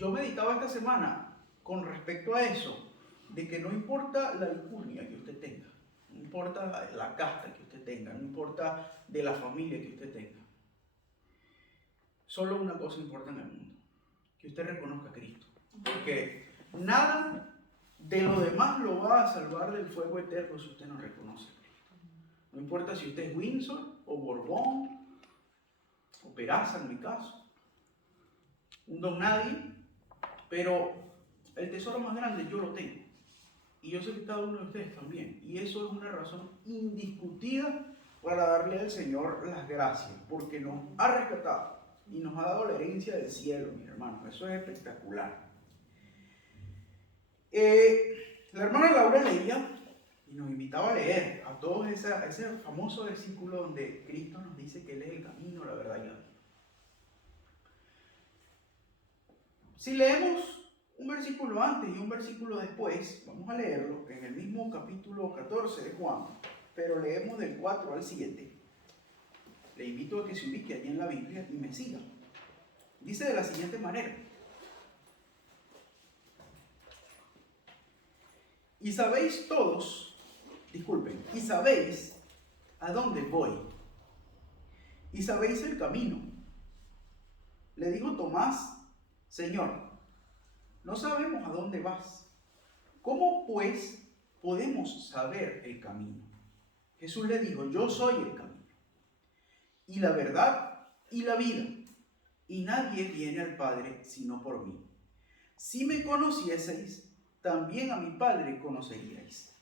yo meditaba esta semana con respecto a eso, de que no importa la alcurnia que usted tenga, no importa la casta que usted tenga, no importa de la familia que usted tenga. Solo una cosa importa en el mundo, que usted reconozca a Cristo. Porque nada de lo demás lo va a salvar del fuego eterno si usted no reconoce a Cristo. No importa si usted es Windsor o Borbón o Peraza en mi caso, un don nadie, pero el tesoro más grande yo lo tengo. Y yo sé que cada uno de ustedes también. Y eso es una razón indiscutida para darle al Señor las gracias, porque nos ha rescatado y nos ha dado la herencia del cielo, mis hermanos. Eso es espectacular. La hermana Laura leía y nos invitaba a leer a todos ese famoso versículo donde Cristo nos dice que Él es el camino, la verdad y la vida. Si leemos un versículo antes y un versículo después, vamos a leerlo en el mismo capítulo 14 de Juan, pero leemos del 4 al 7. Le invito a que se ubique allí en la Biblia y me siga. Dice de la siguiente manera: y sabéis a dónde voy, y sabéis el camino. Le dijo Tomás: Señor, no sabemos a dónde vas. ¿Cómo pues podemos saber el camino? Jesús le dijo: yo soy el camino, y la verdad, y la vida, y nadie viene al Padre sino por mí. Si me conocieseis, también a mi Padre conoceríais.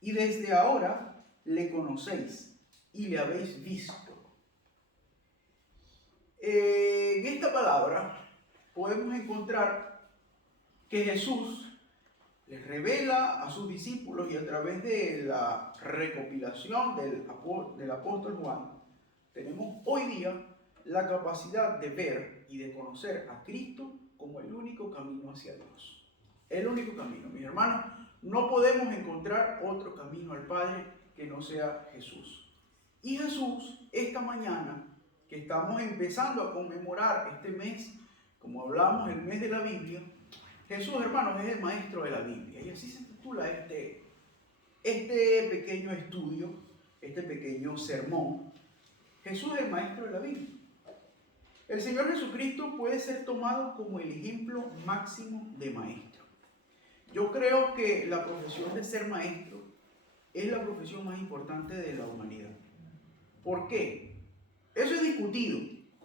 Y desde ahora le conocéis y le habéis visto. En esta palabra podemos encontrar que Jesús les revela a sus discípulos, y a través de la recopilación del apóstol Juan, tenemos hoy día la capacidad de ver y de conocer a Cristo como el único camino hacia Dios. El único camino, mis hermanos. No podemos encontrar otro camino al Padre que no sea Jesús. Y Jesús, esta mañana, que estamos empezando a conmemorar este mes, como hablamos, el mes de la Biblia, Jesús, hermanos, es el maestro de la Biblia. Y así se titula este pequeño estudio, este pequeño sermón. Jesús es el maestro de la Biblia. El Señor Jesucristo puede ser tomado como el ejemplo máximo de maestro. Yo creo que la profesión de ser maestro es la profesión más importante de la humanidad. ¿Por qué? Eso es discutido.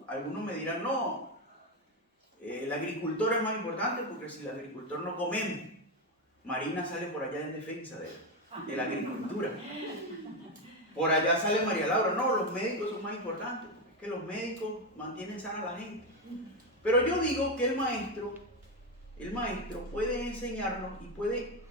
Algunos me dirán: no, el agricultor es más importante, porque si el agricultor no comemos. Marina sale por allá en defensa de la agricultura. Por allá sale María Laura: no, los médicos son más importantes, es que los médicos mantienen sana a la gente. Pero yo digo que el maestro puede enseñarnos y puede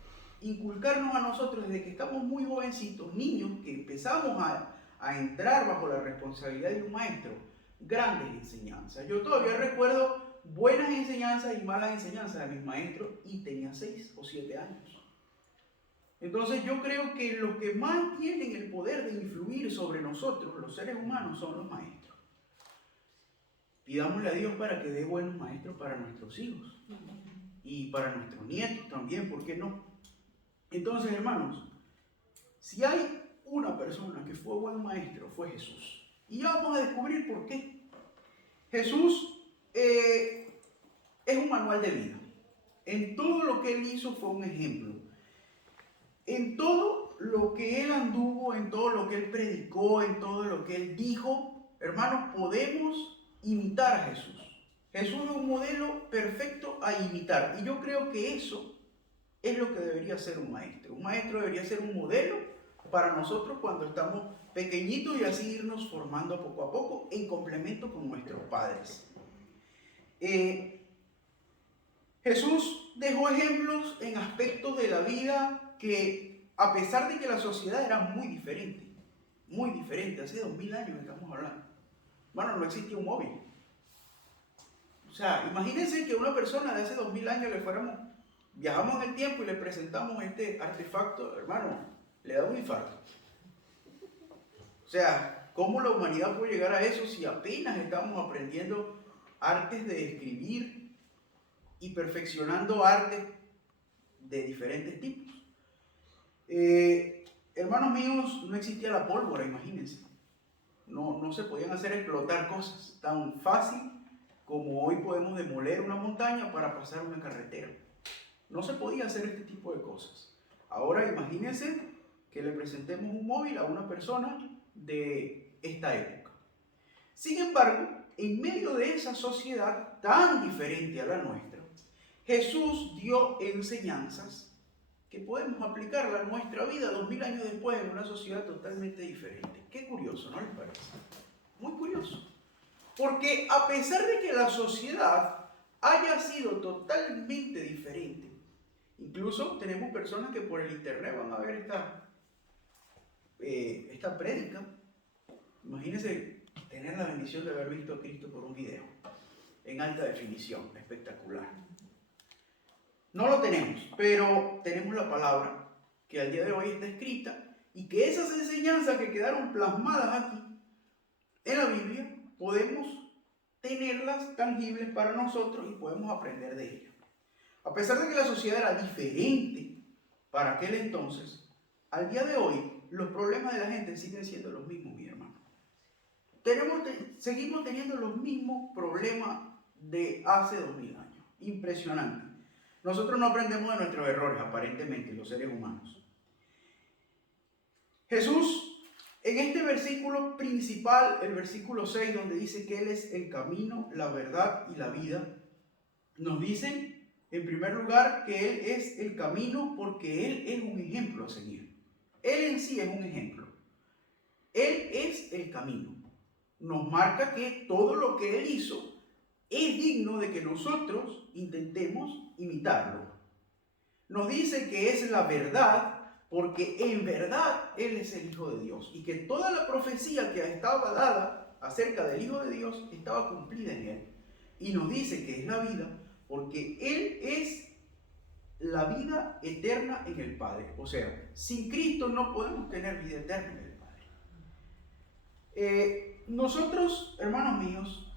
inculcarnos a nosotros desde que estamos muy jovencitos, niños, que empezamos a entrar bajo la responsabilidad de un maestro, grandes enseñanzas. Yo todavía recuerdo buenas enseñanzas y malas enseñanzas de mis maestros, y tenía 6 o 7 años. Entonces yo creo que los que más tienen el poder de influir sobre nosotros, los seres humanos, son los maestros. Pidámosle a Dios para que dé buenos maestros para nuestros hijos y para nuestros nietos también, ¿por qué no? Entonces, hermanos, si hay una persona que fue buen maestro, fue Jesús. Y ya vamos a descubrir por qué. Jesús es un manual de vida. En todo lo que Él hizo fue un ejemplo. En todo lo que Él anduvo, en todo lo que Él predicó, en todo lo que Él dijo, hermanos, podemos imitar a Jesús. Jesús es un modelo perfecto a imitar. Y yo creo que eso es lo que debería ser un maestro. Un maestro debería ser un modelo para nosotros cuando estamos pequeñitos, y así irnos formando poco a poco en complemento con nuestros padres. Jesús dejó ejemplos en aspectos de la vida que, a pesar de que la sociedad era muy diferente, hace 2000 años estamos hablando. Bueno, no existía un móvil. O sea, imagínense que a una persona de hace 2000 años viajamos en el tiempo y le presentamos este artefacto, hermano, le da un infarto. O sea, ¿cómo la humanidad puede llegar a eso si apenas estamos aprendiendo artes de escribir, y perfeccionando artes de diferentes tipos. Hermanos míos, no existía la pólvora, imagínense. No se podían hacer explotar cosas tan fácil como hoy podemos demoler una montaña para pasar una carretera. No se podía hacer este tipo de cosas. Ahora imagínense que le presentemos un móvil a una persona de esta época. Sin embargo, en medio de esa sociedad tan diferente a la nuestra, Jesús dio enseñanzas que podemos aplicarla a nuestra vida 2000 años después en una sociedad totalmente diferente. Qué curioso, ¿no les parece? Muy curioso. Porque a pesar de que la sociedad haya sido totalmente diferente, incluso tenemos personas que por el internet van a ver esta prédica. Imagínense tener la bendición de haber visto a Cristo por un video en alta definición, espectacular. No lo tenemos, pero tenemos la palabra que al día de hoy está escrita y que esas enseñanzas que quedaron plasmadas aquí en la Biblia podemos tenerlas tangibles para nosotros y podemos aprender de ellas. A pesar de que la sociedad era diferente para aquel entonces, al día de hoy los problemas de la gente siguen siendo los mismos, mi hermano. Seguimos teniendo los mismos problemas de hace 2000 años. Impresionante. Nosotros no aprendemos de nuestros errores, aparentemente, los seres humanos. Jesús, en este versículo principal, el versículo 6, donde dice que Él es el camino, la verdad y la vida, nos dice, en primer lugar, que Él es el camino porque Él es un ejemplo a seguir. Él en sí es un ejemplo. Él es el camino. Nos marca que todo lo que Él hizo es digno de que nosotros intentemos imitarlo. Nos dice que es la verdad porque en verdad Él es el Hijo de Dios y que toda la profecía que estaba dada acerca del Hijo de Dios estaba cumplida en Él. Y nos dice que es la vida porque Él es la vida eterna en el Padre. O sea, sin Cristo no podemos tener vida eterna en el Padre. Nosotros, hermanos míos,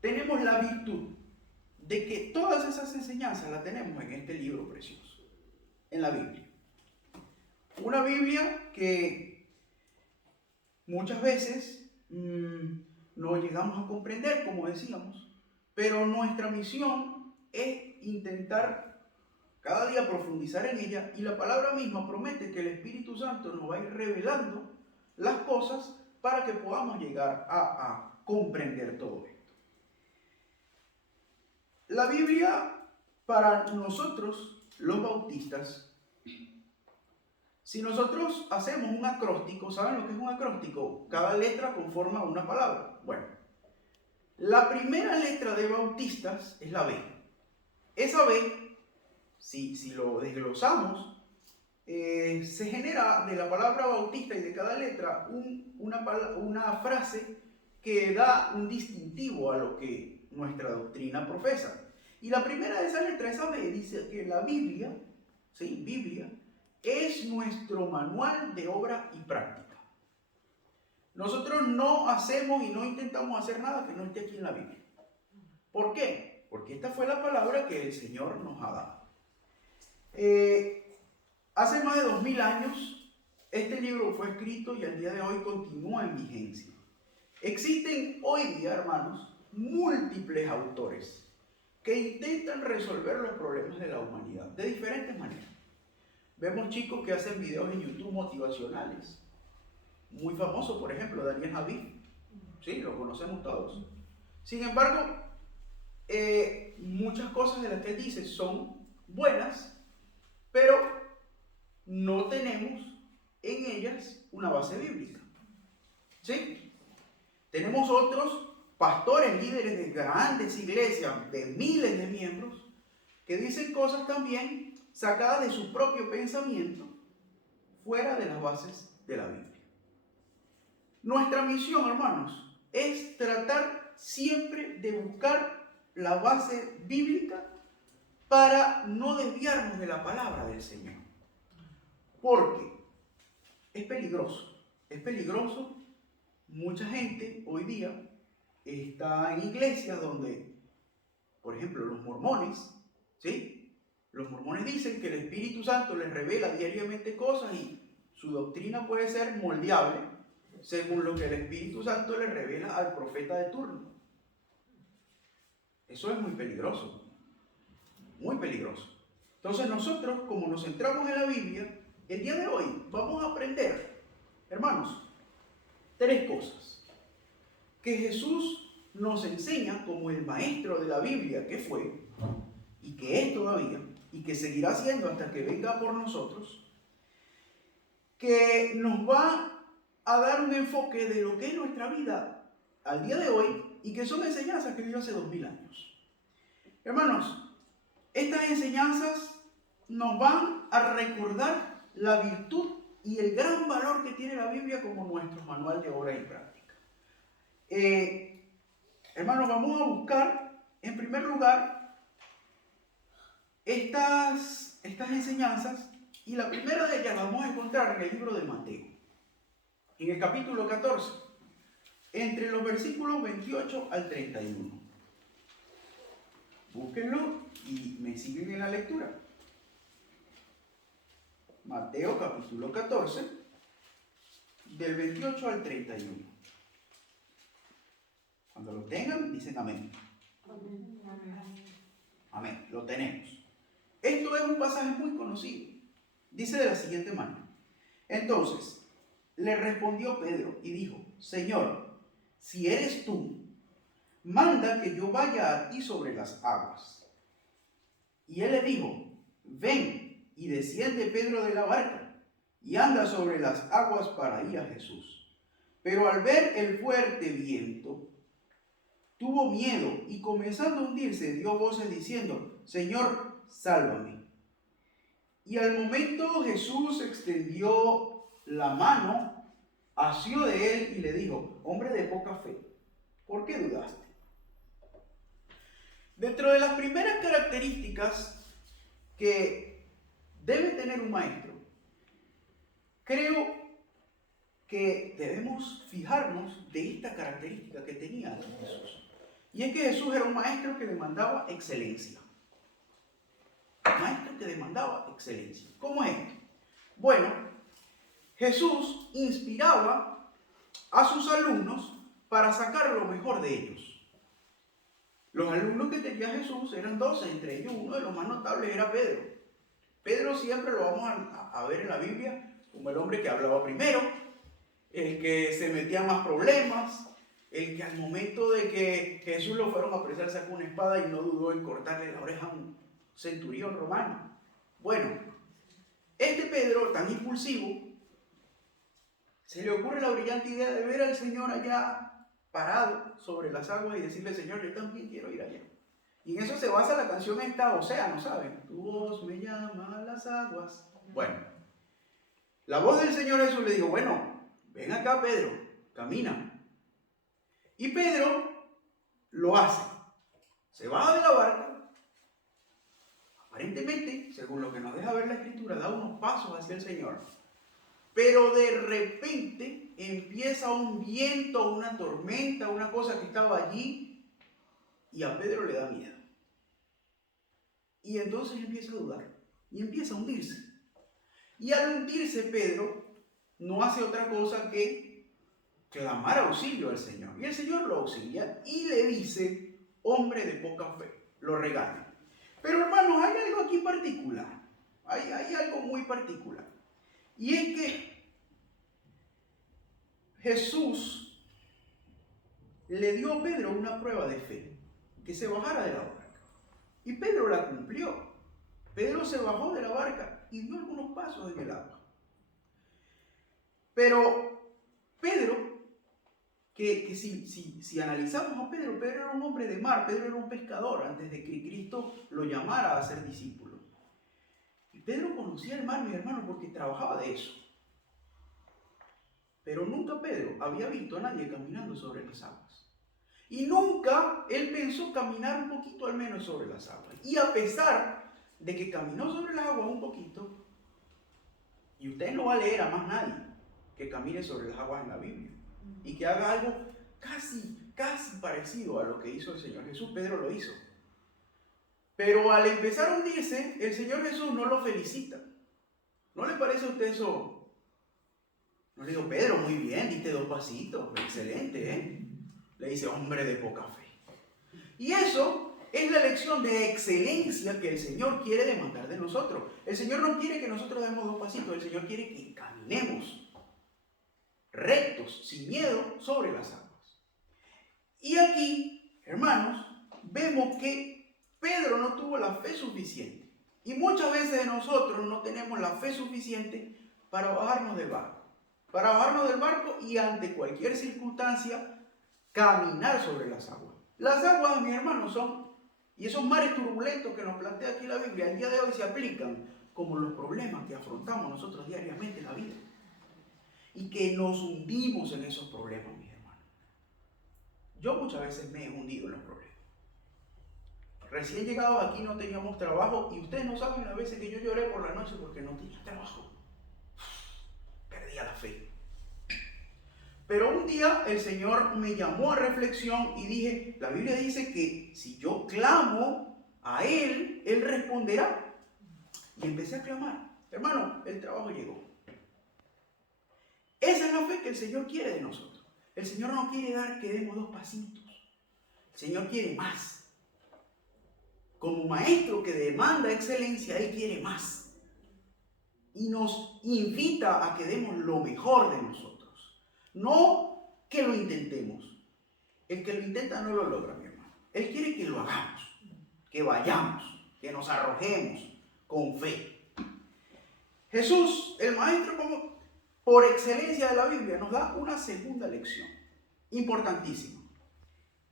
tenemos la virtud de que todas esas enseñanzas las tenemos en este libro precioso, en la Biblia. Una Biblia que muchas veces no llegamos a comprender, como decíamos, pero nuestra misión es intentar cada día profundizar en ella y la palabra misma promete que el Espíritu Santo nos va a ir revelando las cosas para que podamos llegar a comprender todo esto. La Biblia, para nosotros, los bautistas, si nosotros hacemos un acróstico, ¿saben lo que es un acróstico? Cada letra conforma una palabra. Bueno, la primera letra de bautistas es la B. Esa B, si lo desglosamos, se genera de la palabra bautista y de cada letra una frase que da un distintivo a lo que nuestra doctrina profesa. Y la primera de esas letras, esa B, dice que la Biblia, ¿sí? Biblia, es nuestro manual de obra y práctica. Nosotros no hacemos y no intentamos hacer nada que no esté aquí en la Biblia. ¿Por qué? Porque esta fue la palabra que el Señor nos ha dado. Hace más de 2000 años, este libro fue escrito y al día de hoy continúa en vigencia. Existen hoy día, hermanos, múltiples autores que intentan resolver los problemas de la humanidad de diferentes maneras. Vemos chicos que hacen videos en YouTube motivacionales. Muy famoso, por ejemplo, Daniel Javid. Sí, lo conocemos todos. Sin embargo, muchas cosas de las que él dice son buenas, pero no tenemos en ellas una base bíblica. ¿Sí? Tenemos otros pastores, líderes de grandes iglesias, de miles de miembros, que dicen cosas también sacadas de su propio pensamiento, fuera de las bases de la Biblia. Nuestra misión, hermanos, es tratar siempre de buscar la base bíblica para no desviarnos de la palabra del Señor. Porque es peligroso. Es peligroso. Mucha gente hoy día está en iglesias donde Por ejemplo, los mormones, ¿sí? Los mormones dicen que el Espíritu Santo les revela diariamente cosas y su doctrina puede ser moldeable según lo que el Espíritu Santo le revela al profeta de turno. Eso es muy peligroso, muy peligroso. Entonces nosotros, como nos centramos en la Biblia, el día de hoy vamos a aprender, hermanos, tres cosas que Jesús nos enseña como el maestro de la Biblia que fue y que es todavía y que seguirá siendo hasta que venga por nosotros, que nos va a dar un enfoque de lo que es nuestra vida al día de hoy y que son enseñanzas que dio hace 2000 años. Hermanos, estas enseñanzas nos van a recordar la virtud y el gran valor que tiene la Biblia como nuestro manual de obra y práctica. Hermanos, vamos a buscar en primer lugar estas enseñanzas, y la primera de ellas la vamos a encontrar en el libro de Mateo, en el capítulo 14, entre los versículos 28 al 31. Búsquenlo y me siguen en la lectura. Mateo capítulo 14, del 28 al 31. Cuando lo tengan, dicen amén. Amén, lo tenemos. Esto es un pasaje muy conocido. Dice de la siguiente manera: entonces le respondió Pedro y dijo: Señor, si eres tú, manda que yo vaya a ti sobre las aguas. Y él le dijo: ven. Y desciende Pedro de la barca y anda sobre las aguas para ir a Jesús. Pero al ver el fuerte viento, tuvo miedo y comenzando a hundirse, dio voces diciendo: Señor, sálvame. Y al momento Jesús extendió la mano, asió de él y le dijo: hombre de poca fe, ¿por qué dudaste? Dentro de las primeras características que debe tener un maestro, creo que debemos fijarnos de esta característica que tenía Jesús. Y es que Jesús era un maestro que demandaba excelencia. Un maestro que demandaba excelencia. ¿Cómo es esto? Bueno, Jesús inspiraba a sus alumnos para sacar lo mejor de ellos. Los alumnos que tenía Jesús eran 12, entre ellos uno de los más notables era Pedro. Pedro siempre lo vamos a ver en la Biblia como el hombre que hablaba primero, el que se metía en más problemas, el que al momento de que Jesús lo fueron a apresar sacó una espada y no dudó en cortarle la oreja a un centurión romano. Bueno, este Pedro tan impulsivo, se le ocurre la brillante idea de ver al Señor allá parado sobre las aguas y decirle: Señor, yo también quiero ir allá. Y en eso se basa la canción esta, Océano, ¿saben? Tu voz me llama a las aguas. Bueno, la voz del Señor Jesús le dijo: bueno, ven acá, Pedro, camina. Y Pedro lo hace. Se baja de la barca. Aparentemente, según lo que nos deja ver la Escritura, da unos pasos hacia el Señor. Pero de repente empieza un viento, una tormenta, una cosa que estaba allí, y a Pedro le da miedo. Y entonces empieza a dudar y empieza a hundirse. Y al hundirse, Pedro no hace otra cosa que clamar auxilio al Señor. Y el Señor lo auxilia y le dice: hombre de poca fe. Lo regaña. Pero hermanos, hay algo aquí particular. Hay algo muy particular. Y es que Jesús le dio a Pedro una prueba de fe, que se bajara de la barca. Y Pedro la cumplió. Pedro se bajó de la barca y dio algunos pasos en el agua. Pero Pedro, que si analizamos a Pedro, Pedro era un hombre de mar, Pedro era un pescador antes de que Cristo lo llamara a ser discípulo. Y Pedro conocía el mar, mi hermano, porque trabajaba de eso. Pero nunca Pedro había visto a nadie caminando sobre las aguas. Y nunca él pensó caminar un poquito al menos sobre las aguas. Y a pesar de que caminó sobre las aguas un poquito, y usted no va a leer a más nadie que camine sobre las aguas en la Biblia y que haga algo casi parecido a lo que hizo el Señor Jesús, Pedro lo hizo. Pero al empezar a hundirse, el Señor Jesús no lo felicita. ¿No le parece a usted eso? No le digo, Pedro, muy bien, diste 2 pasitos, excelente, ¿eh? Le dice, hombre de poca fe. Y eso es la lección de excelencia que el Señor quiere demandar de nosotros. El Señor no quiere que nosotros demos 2 pasitos, el Señor quiere que caminemos rectos, sin miedo, sobre las aguas. Y aquí, hermanos, vemos que Pedro no tuvo la fe suficiente. Y muchas veces nosotros no tenemos la fe suficiente para bajarnos del barco. Para bajarnos del barco y ante cualquier circunstancia caminar sobre las aguas. Las aguas, mis hermanos, son, y esos mares turbulentos que nos plantea aquí la Biblia, al día de hoy se aplican como los problemas que afrontamos nosotros diariamente en la vida. Y que nos hundimos en esos problemas, mis hermanos. Yo muchas veces me he hundido en los problemas. Recién llegados aquí no teníamos trabajo y ustedes no saben las veces que yo lloré por la noche porque no tenía trabajo. Perdía la fe. Pero un día el Señor me llamó a reflexión y dije, la Biblia dice que si yo clamo a Él, Él responderá. Y empecé a clamar. Hermano, el trabajo llegó. Esa es la fe que el Señor quiere de nosotros. El Señor no quiere dar que demos 2 pasitos. El Señor quiere más. Como maestro que demanda excelencia, Él quiere más. Y nos invita a que demos lo mejor de nosotros. No que lo intentemos. El que lo intenta no lo logra, mi hermano. Él quiere que lo hagamos, que vayamos, que nos arrojemos con fe. Jesús, el maestro como por excelencia de la Biblia, nos da una segunda lección, importantísima.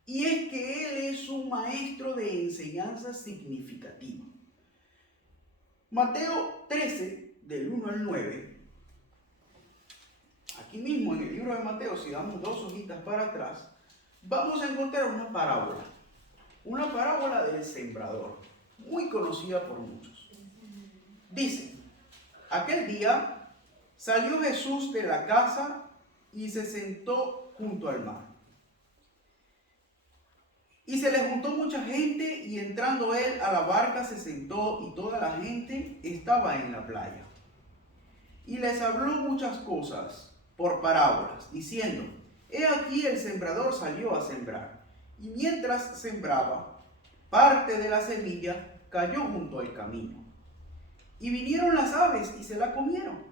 Y es que Él es un maestro de enseñanza significativa. Mateo 13, del 1 al 9, aquí mismo en el libro de Mateo, si damos 2 hojitas para atrás, vamos a encontrar una parábola del sembrador, muy conocida por muchos. Dice, aquel día salió Jesús de la casa y se sentó junto al mar. Y se le juntó mucha gente y entrando él a la barca se sentó y toda la gente estaba en la playa. Y les habló muchas cosas por parábolas, diciendo, he aquí el sembrador salió a sembrar. Y mientras sembraba, parte de la semilla cayó junto al camino. Y vinieron las aves y se la comieron.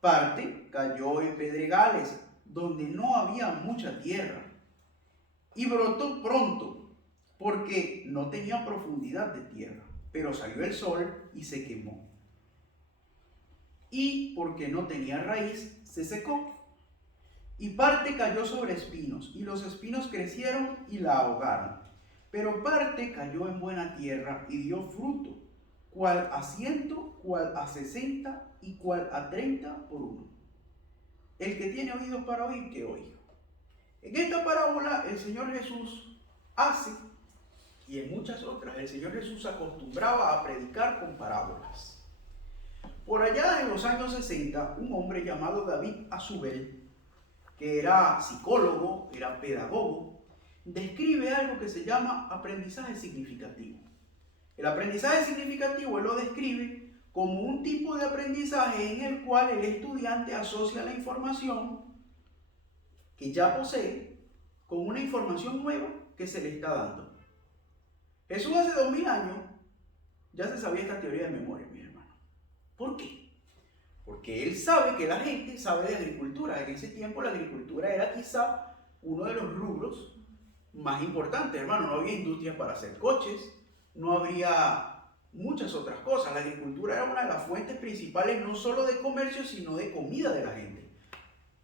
Parte cayó en pedregales, donde no había mucha tierra. Y brotó pronto, porque no tenía profundidad de tierra, pero salió el sol y se quemó. Y porque no tenía raíz, se secó. Y parte cayó sobre espinos, y los espinos crecieron y la ahogaron. Pero parte cayó en buena tierra y dio fruto, cual a 100, cual a 60 y cual a 30 por uno. El que tiene oídos para oír, que oiga. En esta parábola el Señor Jesús hace, y en muchas otras, el Señor Jesús acostumbraba a predicar con parábolas. Por allá en los años 60, un hombre llamado David Azubel, que era psicólogo, era pedagogo, describe algo que se llama aprendizaje significativo. El aprendizaje significativo él lo describe como un tipo de aprendizaje en el cual el estudiante asocia la información que ya posee con una información nueva que se le está dando. Jesús hace 2000 años ya se sabía esta teoría de memoria, mi hermano. ¿Por qué? Porque él sabe que la gente sabe de agricultura. En ese tiempo la agricultura era quizá uno de los rubros más importantes, hermano. No había industrias para hacer coches, no habría muchas otras cosas. La agricultura era una de las fuentes principales no solo de comercio, sino de comida de la gente.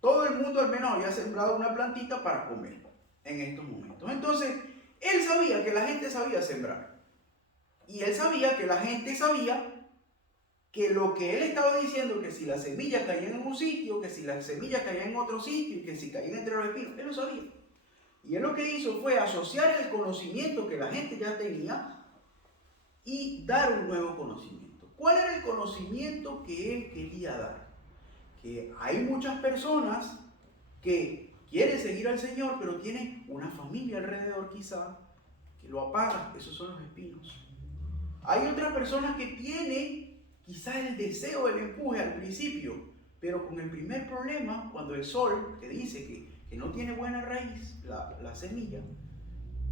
Todo el mundo al menos había sembrado una plantita para comer en estos momentos. Entonces, él sabía que la gente sabía sembrar. Y él sabía que la gente sabía que lo que él estaba diciendo, que si las semillas caían en un sitio, que si las semillas caían en otro sitio, y que si caían entre los espinos, él lo sabía. Y él lo que hizo fue asociar el conocimiento que la gente ya tenía y dar un nuevo conocimiento. ¿Cuál era el conocimiento que él quería dar? Que hay muchas personas que quieren seguir al Señor, pero tienen una familia alrededor quizá, que lo apaga, esos son los espinos. Hay otras personas que tienen quizás el deseo, el empuje al principio, pero con el primer problema, cuando el sol, que dice que no tiene buena raíz, la semilla,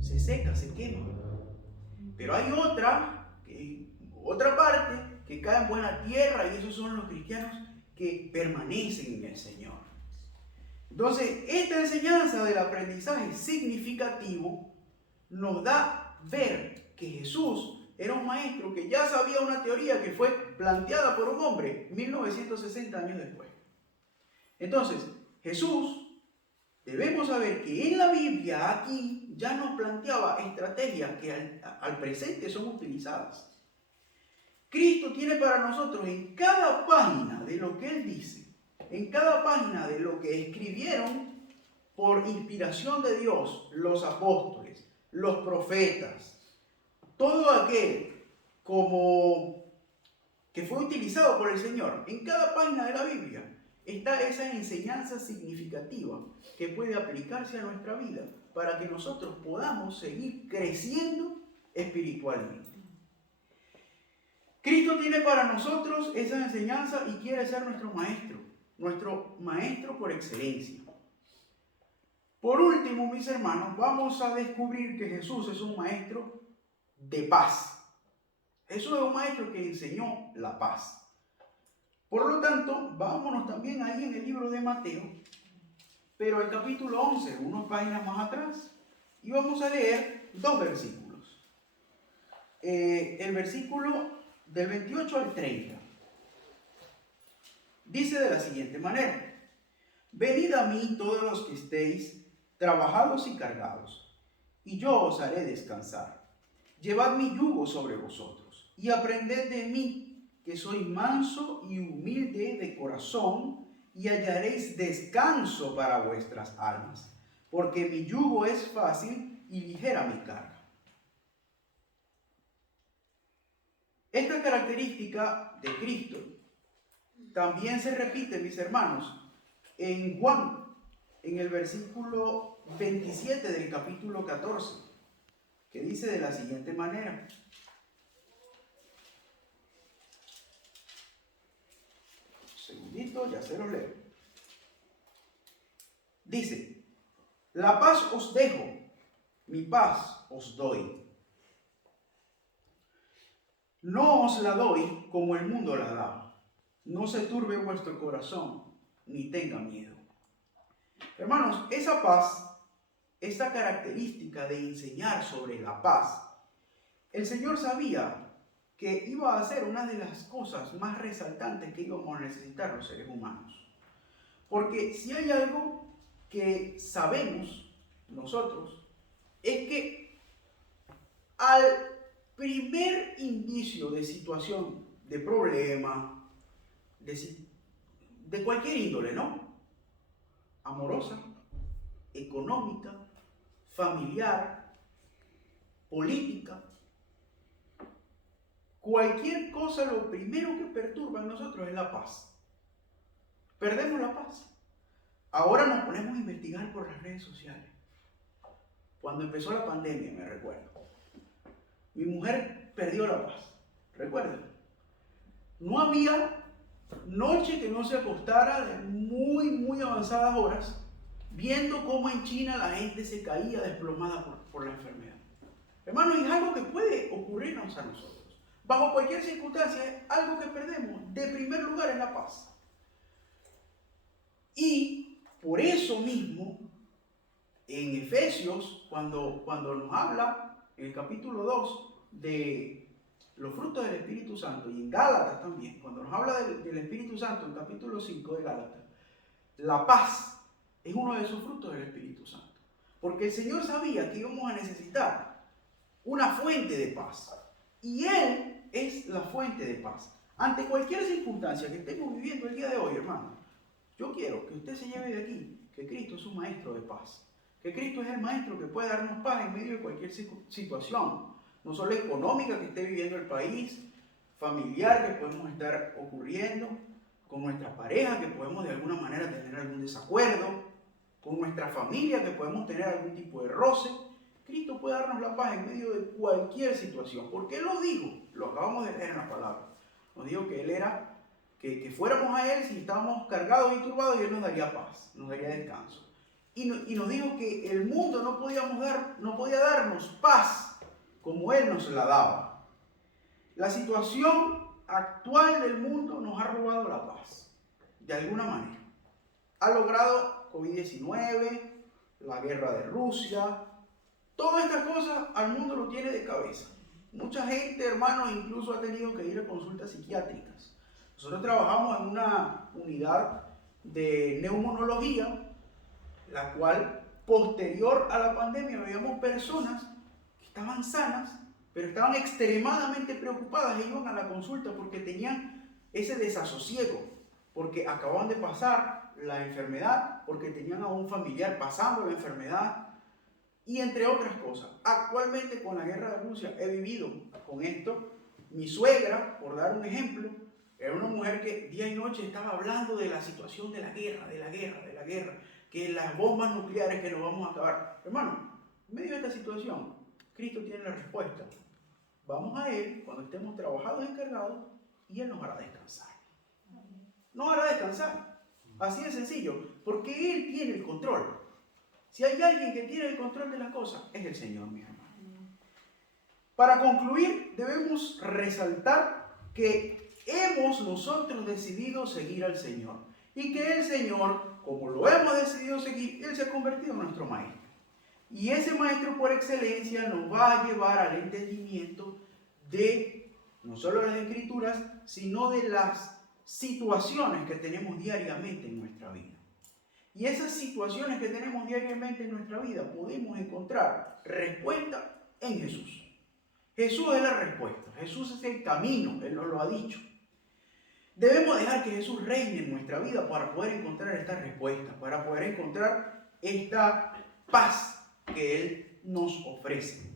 se seca, se quema. Pero hay otra parte que cae en buena tierra, y esos son los cristianos que permanecen en el Señor. Entonces, esta enseñanza del aprendizaje significativo nos da ver que Jesús era un maestro que ya sabía una teoría que fue planteada por un hombre 1960 años después. Entonces, Jesús, debemos saber que en la Biblia aquí ya nos planteaba estrategias que al presente son utilizadas. Cristo tiene para nosotros en cada página de lo que Él dice, en cada página de lo que escribieron por inspiración de Dios los apóstoles, los profetas, todo aquel como que fue utilizado por el Señor. En cada página de la Biblia está esa enseñanza significativa que puede aplicarse a nuestra vida para que nosotros podamos seguir creciendo espiritualmente. Cristo tiene para nosotros esa enseñanza y quiere ser nuestro maestro por excelencia. Por último, mis hermanos, vamos a descubrir que Jesús es un maestro de paz. Jesús es un maestro que enseñó la paz. Por lo tanto, vámonos también ahí en el libro de Mateo, pero el capítulo 11, unas páginas más atrás, y vamos a leer 2 versículos. El versículo del 28 al 30. Dice de la siguiente manera: venid a mí todos los que estéis trabajados y cargados, y yo os haré descansar. Llevad mi yugo sobre vosotros, y aprended de mí, que soy manso y humilde de corazón, y hallaréis descanso para vuestras almas, porque mi yugo es fácil y ligera mi carga. Esta característica de Cristo también se repite, mis hermanos, en Juan, en el versículo 27 del capítulo 14, que dice de la siguiente manera: segundito, ya se lo leo. Dice: la paz os dejo, mi paz os doy. No os la doy como el mundo la da. No se turbe vuestro corazón, ni tenga miedo. Hermanos, esa paz, esta característica de enseñar sobre la paz, el Señor sabía que iba a ser una de las cosas más resaltantes que íbamos a necesitar los seres humanos. Porque si hay algo que sabemos nosotros, es que al primer indicio de situación, de problema, de cualquier índole, ¿no? Amorosa, económica, familiar, política, cualquier cosa, lo primero que perturba en nosotros es la paz. Perdemos la paz. Ahora nos ponemos a investigar por las redes sociales. Cuando empezó la pandemia, me recuerdo, mi mujer perdió la paz. ¿Recuerdan? No había noche que no se acostara de muy avanzadas horas viendo cómo en China la gente se caía desplomada por la enfermedad. Hermanos, es algo que puede ocurrirnos a nosotros. Bajo cualquier circunstancia, es algo que perdemos. De primer lugar es la paz. Y por eso mismo, en Efesios, cuando nos habla, en el capítulo 2, de los frutos del Espíritu Santo, y en Gálatas también, cuando nos habla del Espíritu Santo, en el capítulo 5 de Gálatas, la paz es uno de esos frutos del Espíritu Santo. Porque el Señor sabía que íbamos a necesitar una fuente de paz. Y Él es la fuente de paz. Ante cualquier circunstancia que estemos viviendo el día de hoy, hermano, yo quiero que usted se lleve de aquí que Cristo es un maestro de paz. Que Cristo es el maestro que puede darnos paz en medio de cualquier situación. No solo económica que esté viviendo el país, familiar que podemos estar ocurriendo, con nuestra pareja que podemos de alguna manera tener algún desacuerdo, con nuestra familia que podemos tener algún tipo de roce, Cristo puede darnos la paz en medio de cualquier situación. Porque Él lo dijo, lo acabamos de leer en la palabra. Nos dijo que Él era, que fuéramos a Él si estábamos cargados y turbados y Él nos daría paz, nos daría descanso. Y nos dijo que el mundo no podía darnos paz como Él nos la daba. La situación actual del mundo nos ha robado la paz, de alguna manera. Ha logrado COVID-19, la guerra de Rusia, todas estas cosas al mundo lo tiene de cabeza. Mucha gente, hermanos, incluso ha tenido que ir a consultas psiquiátricas. Nosotros trabajamos en una unidad de neumonología, la cual, posterior a la pandemia, veíamos personas que estaban sanas, pero estaban extremadamente preocupadas e iban a la consulta porque tenían ese desasosiego, porque acababan de pasar la enfermedad, porque tenían a un familiar pasando la enfermedad, y entre otras cosas. Actualmente, con la guerra de Rusia, he vivido con esto. Mi suegra, por dar un ejemplo, era una mujer que día y noche estaba hablando de la situación de la guerra, que las bombas nucleares que nos vamos a acabar. Hermano, en medio de esta situación, Cristo tiene la respuesta. Vamos a Él cuando estemos trabajados y cargados y Él nos hará descansar. Nos hará descansar. Así de sencillo, porque Él tiene el control. Si hay alguien que tiene el control de las cosas, es el Señor, mi hermano. Para concluir, debemos resaltar que hemos nosotros decidido seguir al Señor. Y que el Señor, como lo hemos decidido seguir, Él se ha convertido en nuestro Maestro. Y ese Maestro por excelencia nos va a llevar al entendimiento de no solo las Escrituras, sino de las situaciones que tenemos diariamente en nuestra vida. Y esas situaciones que tenemos diariamente en nuestra vida podemos encontrar respuesta en Jesús. Jesús es la respuesta, Jesús es el camino, Él nos lo ha dicho. Debemos dejar que Jesús reine en nuestra vida para poder encontrar esta respuesta, para poder encontrar esta paz que Él nos ofrece.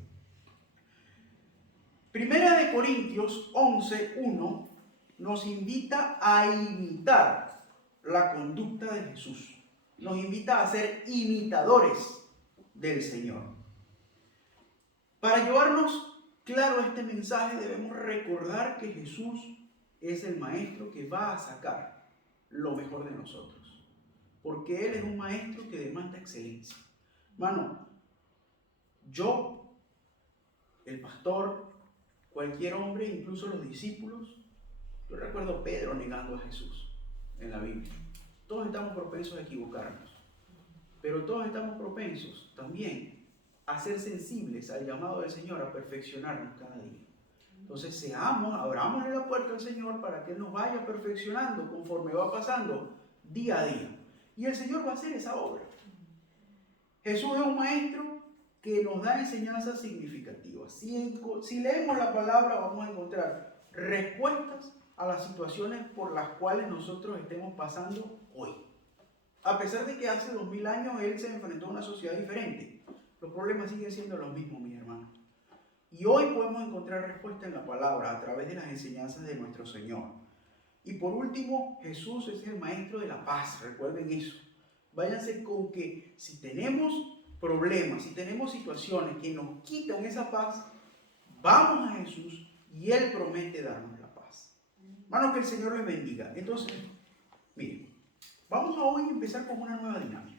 Primera de Corintios 11:1 nos invita a imitar la conducta de Jesús. Nos invita a ser imitadores del Señor. Para llevarnos claro este mensaje debemos recordar que Jesús es el Maestro que va a sacar lo mejor de nosotros. Porque Él es un Maestro que demanda excelencia. Hermano, yo, el pastor, cualquier hombre, incluso los discípulos, yo recuerdo a Pedro negando a Jesús en la Biblia. Todos estamos propensos a equivocarnos, pero todos estamos propensos también a ser sensibles al llamado del Señor a perfeccionarnos cada día. Entonces abrámosle la puerta al Señor para que Él nos vaya perfeccionando conforme va pasando día a día. Y el Señor va a hacer esa obra. Jesús es un Maestro que nos da enseñanzas significativas. Si leemos la palabra vamos a encontrar respuestas a las situaciones por las cuales nosotros estemos pasando hoy. A pesar de que hace 2000 años Él se enfrentó a una sociedad diferente, los problemas siguen siendo los mismos, mis hermanos. Y hoy podemos encontrar respuesta en la palabra a través de las enseñanzas de nuestro Señor. Y por último, Jesús es el Maestro de la paz, recuerden eso. Váyanse con que si tenemos problemas, si tenemos situaciones que nos quitan esa paz, vamos a Jesús y Él promete darnos la paz. Hermanos, que el Señor les bendiga. Entonces, miren, vamos a hoy empezar con una nueva dinámica.